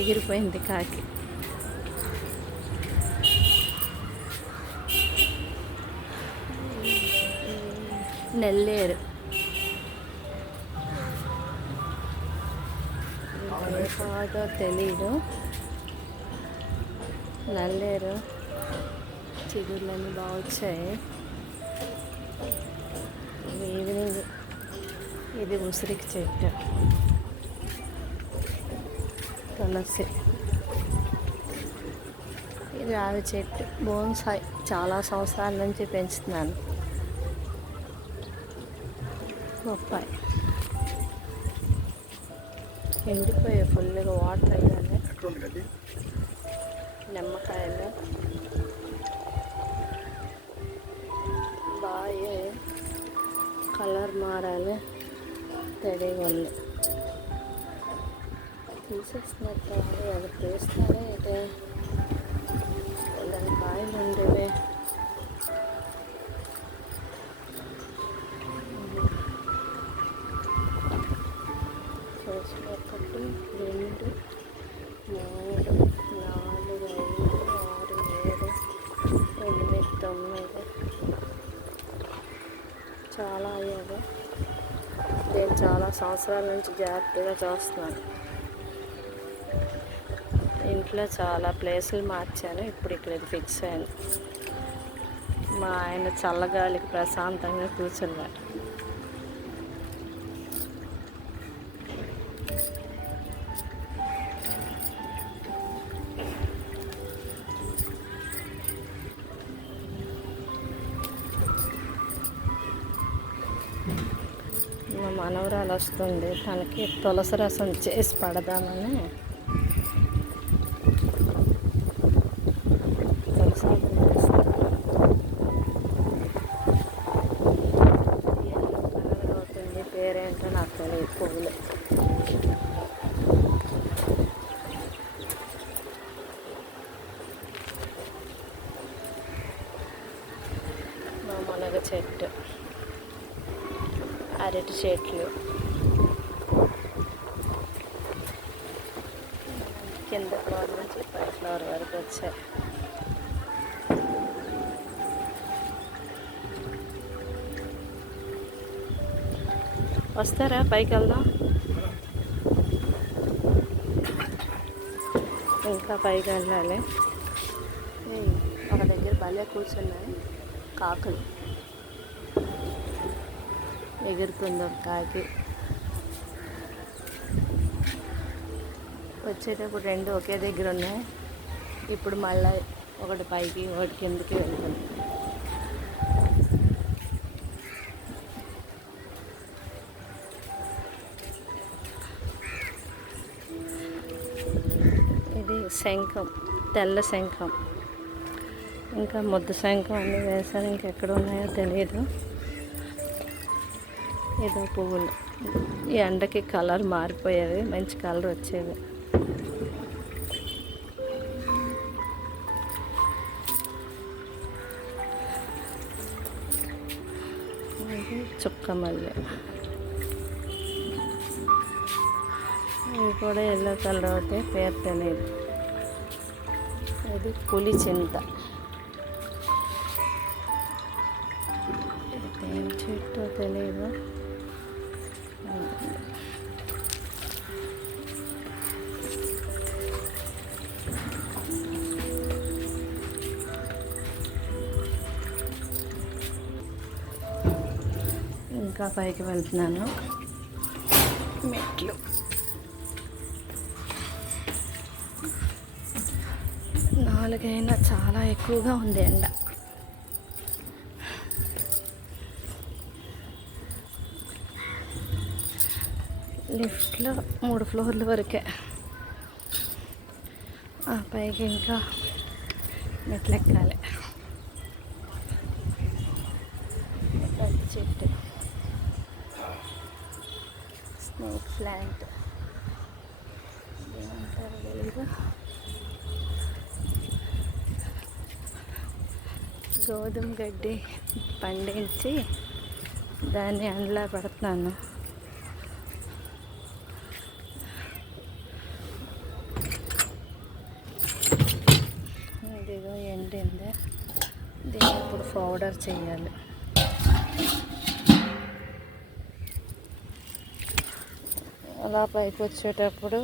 ఎగిరిపోయింది కాకి. నెల్లేరు కాదో తెలీదు. నల్లేరు చిగుళ్ళన్నీ బాగా వచ్చాయి. ఈవినింగ్. ఇది ఉసిరికి చెట్టు, తులసి. ఇది రావి చెట్టు, బోన్సాయి. చాలా సంవత్సరాల నుంచి పెంచుతున్నాను. బొప్పాయి ఎండిపోయే ఫుల్గా వాటర్ అయ్యాలి. నిమ్మకాయలు బాగా కలర్ మారాలి. తడి వాళ్ళు తీసేసినట్టు అది తీస్తారే. అయితే దాని కాయలు ఉండేవి. ఒకటి, 2, 3, 4, 5, 6, 7, 8, 9 చాలా అయ్యారు. నేను చాలా సంవత్సరాల నుంచి జాగ్రత్తగా చూస్తున్నాను. ఇంట్లో చాలా ప్లేసులు మార్చాను. ఇప్పుడు ఇక్కడ ఫిక్స్ అయ్యాను. మా ఆయన చల్లగాలికి ప్రశాంతంగా కూర్చున్నాడు. మా మనవరాలు వస్తుంది, తనకి తులసి రసం చేసి పడదామని తులసి అవుతుంది. పేరేంటో నాకు తెలియదు. పువ్వులు మా మునగ చెట్టు, అరటి చెట్లు, కింద ఫ్లోర్ నుంచి పై ఫ్లోర్ వరకు వచ్చాయి. వస్తారా? పైకి వెళ్దాం. ఇంకా పైకి వెళ్ళాలి. ఒక దగ్గర భలే కూర్చున్నాయి కాకులు. ఎగురుతుంది ఒక కాకి. వచ్చేటప్పుడు 2 ఒకే దగ్గర ఉన్నాయి. ఇప్పుడు మళ్ళీ ఒకటి పైకి ఒకటి కిందకి వెళ్తుంది. ఇది శంఖం, తెల్ల శంఖం. ఇంకా ముద్ద శంఖం అన్నీ వేశారు. ఇంకెక్కడ ఉన్నాయో తెలియదు. ఏదో పువ్వులు. ఈ ఎండకి కలర్ మారిపోయేవి, మంచి కలర్ వచ్చేవి. ఇది చుక్క మల్లె. ఇవి కూడా ఎల్లో కలర్ అవుతాయి, పేరు తెలియదు. ఇది పులి చింత. ఏం చెట్టో తెలియదు. ఇంకా పైకి వెళ్తున్నాను. మెట్లు 4 అయినా చాలా ఎక్కువగా ఉంది ఎండ. లిఫ్ట్లో 3 ఫ్లోర్ల వరకే. ఆ పైకి ఇంకా మెట్లు ఎక్కాలి. చెట్టు, స్నేక్ ప్లాంట్ ఏమంటారు తెలీదు. గోధుమ గడ్డి పండించి దాన్ని అండ్లా పెడుతున్నాను. పౌడర్ చేయాలి. అలా పైకి వచ్చేటప్పుడు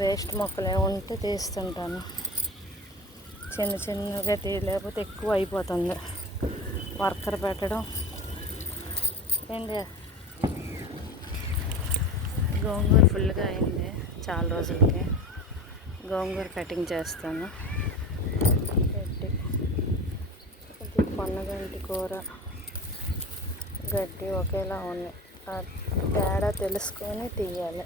వేస్ట్ మొక్కలు ఏముంటే తీస్తుంటాను. చిన్న చిన్నగా లేకపోతే ఎక్కువ అయిపోతుంది. వర్కర్ పెట్టడం ఏంటి. గోంగూర ఫుల్గా అయింది చాలా రోజులకి. గోంగూర కటింగ్ చేస్తాను. గడ్డి పొన్నగంటి కూర గడ్డి ఒకేలా ఉన్నాయి. ఆ తేడా తెలుసుకొని తీయాలి.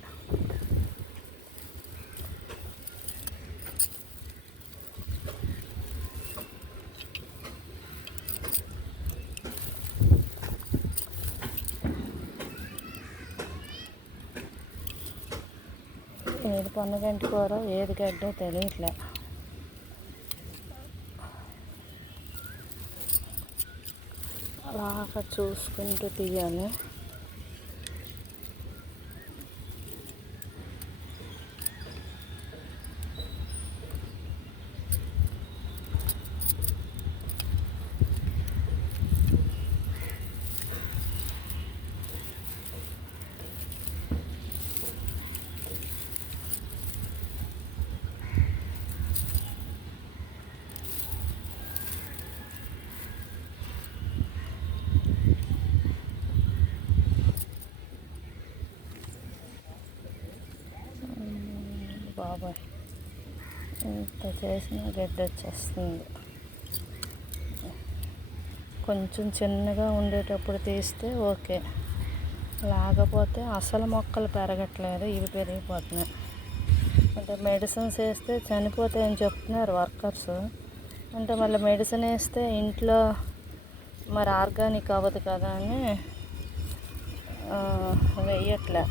ఏది పొన్నగంటి కూర ఏది గడ్డో తెలియట్లే. అలాగా చూసుకుంటూ తీయాలి. బాబాయ్ ఇంత చేసిన గడ్డ వచ్చేస్తుంది. కొంచెం చిన్నగా ఉండేటప్పుడు తీస్తే ఓకే, లేకపోతే అసలు మొక్కలు పెరగట్లేదు, ఇవి పెరిగిపోతున్నాయి. అంటే మెడిసిన్స్ వేస్తే చనిపోతాయని చెప్తున్నారు వర్కర్స్. అంటే మళ్ళీ మెడిసిన్ వేస్తే ఇంట్లో మరి ఆర్గానిక్ అవ్వదు కదా అని వేయట్లే.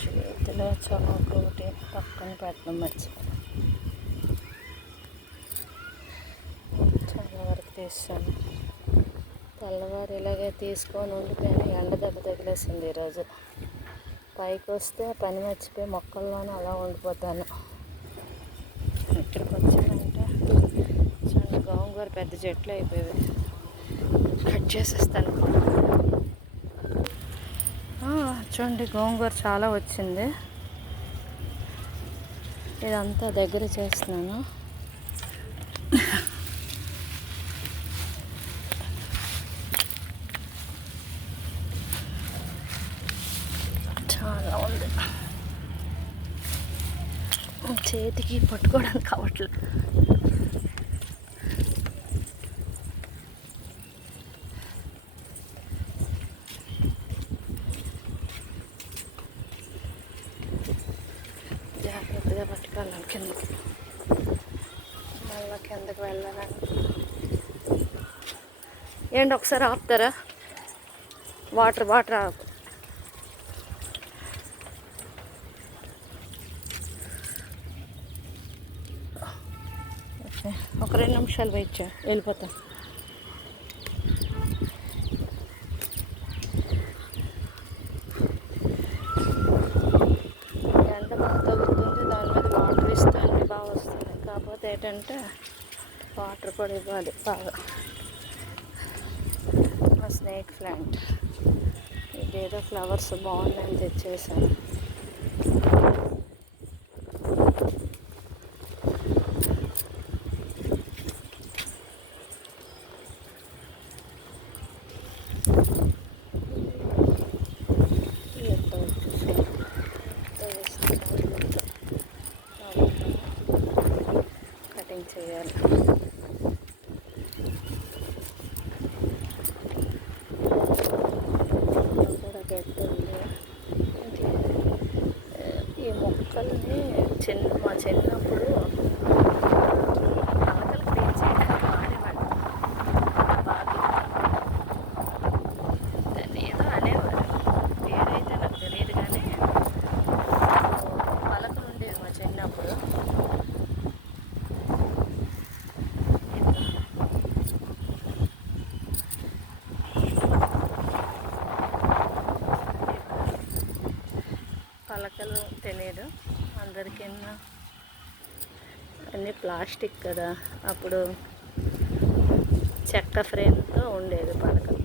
చేతిలో చొక్కొకటి పక్కన పెట్టడం మర్చిపోయాను. చాలా వరకు తీసాను. తెల్లవారు ఇలాగే తీసుకొని ఉండిపోయాను. ఎండ దెబ్బ తగిలేసింది ఈరోజు. పైకి వస్తే పని మర్చిపోయి మొక్కల్లోనే అలా ఉండిపోతాను. ఇక్కడికి వచ్చానంటే చాలా గోంగూర పెద్ద చెట్లు అయిపోయాయి. కట్ చేసేస్తాను. చూడండి గోంగూర చాలా వచ్చింది. ఇదంతా దగ్గర చేస్తున్నాను. చాలా ఉంది. చేతికి పట్టుకోవడానికి కావట్లేదు. జాగ్రత్తగా పట్టుకోవాలి కిందకి. మళ్ళీ కిందకి వెళ్ళాలని ఏంటి ఒకసారి ఆపుతారా? వాటర్ ఆపు. ఒక 2 నిమిషాలు వెయిట్ చేయ, వెళ్ళిపోతా. ఎండ బాగా తగ్గుతుంది, దాని మీద వాటర్ ఇస్తే అన్నీ బాగా వస్తుంది. కాకపోతే ఏంటంటే వాటర్ కూడా ఇవ్వాలి బాగా. మా స్నేక్ ప్లాంట్ ఇదేదో ఫ్లవర్స్ బాగున్నాయని తెచ్చేసాను. కటింగ్ చేయాలి. కూడా గట్టుంది. ఈ మొక్కల్ని మా చిన్నప్పుడు పలకలు క్లీన్ చేయడానికి వాడేవాడు. బాగా దాన్ని ఏదో అనేవారు, పేరైతే నాకు తెలియదు కానీ పలకలు ఉండేవి మా చిన్నప్పుడు. పలకలు తెలియదు అందరికీ. అన్నీ ప్లాస్టిక్ కదా, అప్పుడు చెక్క ఫ్రేమ్తో ఉండేది పలకలు.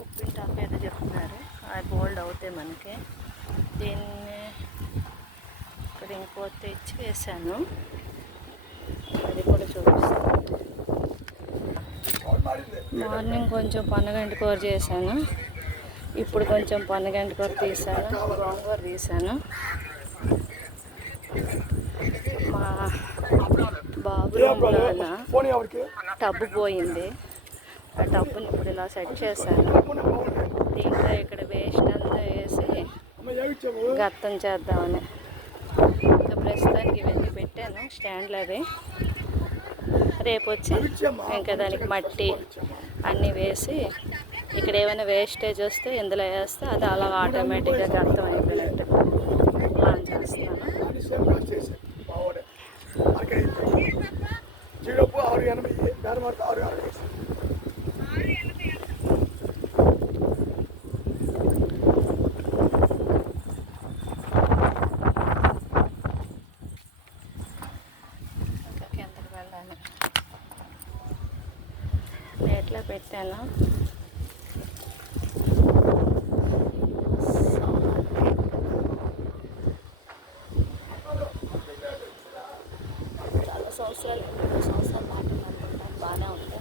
ఉప్పింటాకు ఏదో చెప్తున్నారు, అది బోల్డ్ అవుతాయి మనకి. దీన్ని ఇక్కడ ఇంకో తెచ్చి వేసాను, అది కూడా చూపిస్తాను. మార్నింగ్ కొంచెం పొన్నగంటి కూర చేశాను, ఇప్పుడు కొంచెం పొన్నగంటి కూర తీసాను, గోంగూర తీసాను. మా బాబు రూమ్లో టబ్బు పోయింది, ఆ టబ్బుని ఇప్పుడు ఇలా సెట్ చేశాను. దీంట్లో ఇక్కడ వేస్ట్ అంతా వేసి గత్తం చేద్దామని. ఇంకా ప్రస్తుతానికి ఇవన్నీ పెట్టాను స్టాండ్లు అవి. రేపు వచ్చి ఇంకా దానికి మట్టి అన్నీ వేసి ఇక్కడ ఏమైనా వేస్టేజ్ వస్తే ఇందులో వేస్తే అది అలా ఆటోమేటిక్గా గత్తం అయిపోయినట్టు ప్లాన్ చేస్తున్నాను. ఇంకా కిందకి వెళ్ళాను, ప్లేట్లో పెట్టాను. చాలా సంవత్సరాలు, 2 సంవత్సరాలు మాటలు అనుకుంటాను, బాగానే ఉంది.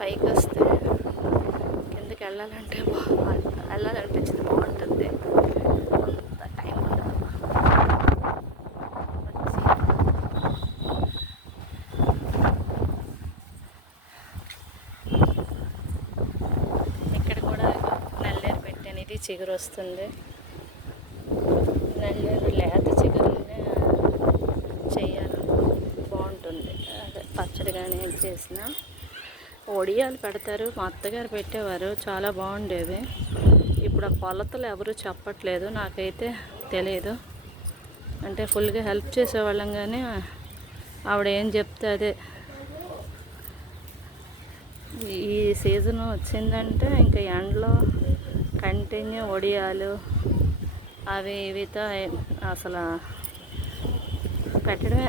పైకి వస్తే కిందకి వెళ్ళాలనిపించింది, బాగుంటుంది. అంత టైం ఉండదు. ఇక్కడ కూడా నల్లేరు పెట్టాను, ఇది చిగురు వస్తుంది. నల్లేరు లేత చిగురునే చెయ్యాలి, బాగుంటుంది. అదే పచ్చడి కానీ ఏం చేసినా. ఒడియాలు పెడతారు, మా అత్తగారు పెట్టేవారు, చాలా బాగుండేవి. ఇప్పుడు ఆ కొలతలు ఎవరు చెప్పట్లేదు, నాకైతే తెలియదు. అంటే ఫుల్గా హెల్ప్ చేసేవాళ్ళం కానీ ఆవిడ ఏం చెప్తే అదే. ఈ సీజన్ వచ్చిందంటే ఇంకా ఎండలో కంటిన్యూ ఒడియాలు అవి ఇవితో అసలు పెట్టడమే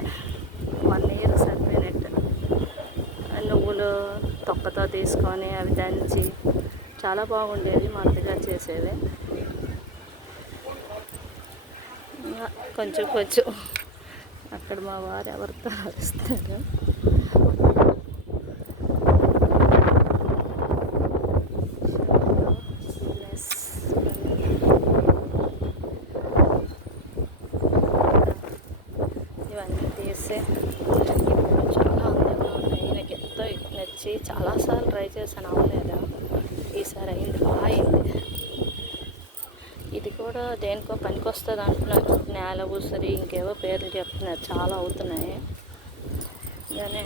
1 year సరిపోయినట్టు. నువ్వులు తొక్కతో తీసుకొని అవి దంచి చాలా బాగుండేది, మా అత్తగారు చేసేది. కొంచెం కొంచెం అక్కడ మా వారు ఎవరితో అరుస్తారు. ఇవన్నీ తీసి చాలా అందంగా ఉన్నాయి. నాకు ఎంతో నచ్చి చాలాసార్లు ట్రై చేశాను, అవ్వలేదు. ఈసారి అయింది, బాగా అయింది. ఇది కూడా దేనికో పనికి వస్తుంది అంటున్నారు, నేల ఉసిరి ఇంకేవో పేర్లు చెప్తున్నారు, చాలా అవుతున్నాయి. కానీ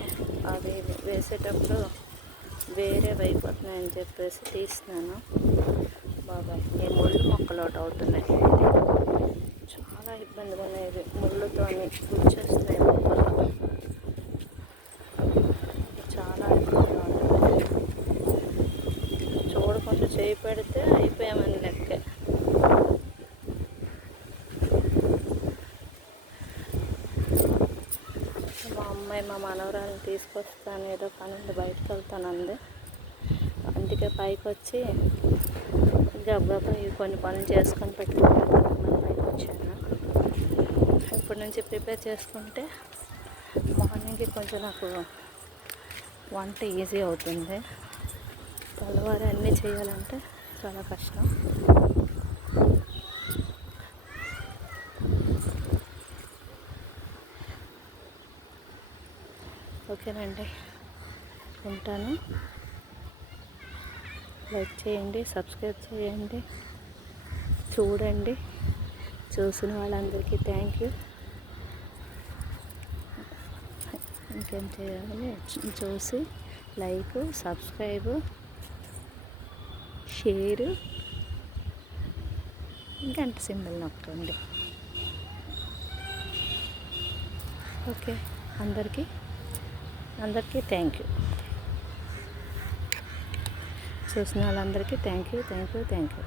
అవి వేసేటప్పుడు వేరే అయిపోతున్నాయని చెప్పేసి తీస్తున్నాను. బాగా ఈ ముళ్ళు మొక్కలు ఒకటి అవుతున్నాయి, చాలా ఇబ్బందిగా ఉన్నాయి. ముళ్ళుతో గుచ్చేస్తున్నాయి మొక్కలు, చాలా ఇబ్బందిగా ఉంటుంది. చూడకుండా చేయి పెడితే అయిపోయామని లెక్కే. మా అమ్మాయి మా మనవరాలను తీసుకొస్తాను, ఏదో పని ఉంది బయటకు వెళ్తానంది. అందుకే పైకి వచ్చి గబగబా కొన్ని పనులు చేసుకొని పెట్టుకుంటాను. పైకి వచ్చాను. ఇప్పటి నుంచి ప్రిపేర్ చేసుకుంటే మార్నింగ్కి కొంచెం నాకు వంట ఈజీ అవుతుంది. తెల్లవారు అన్నీ చేయాలంటే చాలా కష్టం. ఓకేనండి, ఉంటాను. లైక్ చేయండి, సబ్స్క్రైబ్ చేయండి, చూడండి. చూసిన వాళ్ళందరికీ థ్యాంక్ యూ. ఇంకేం చేయాలి, చూసి లైక్, సబ్స్క్రైబ్, షేరు గంట సింబల్ నొక్కండి. ఓకే, అందరికీ థ్యాంక్ యూ. చూసిన వాళ్ళందరికీ థ్యాంక్ యూ.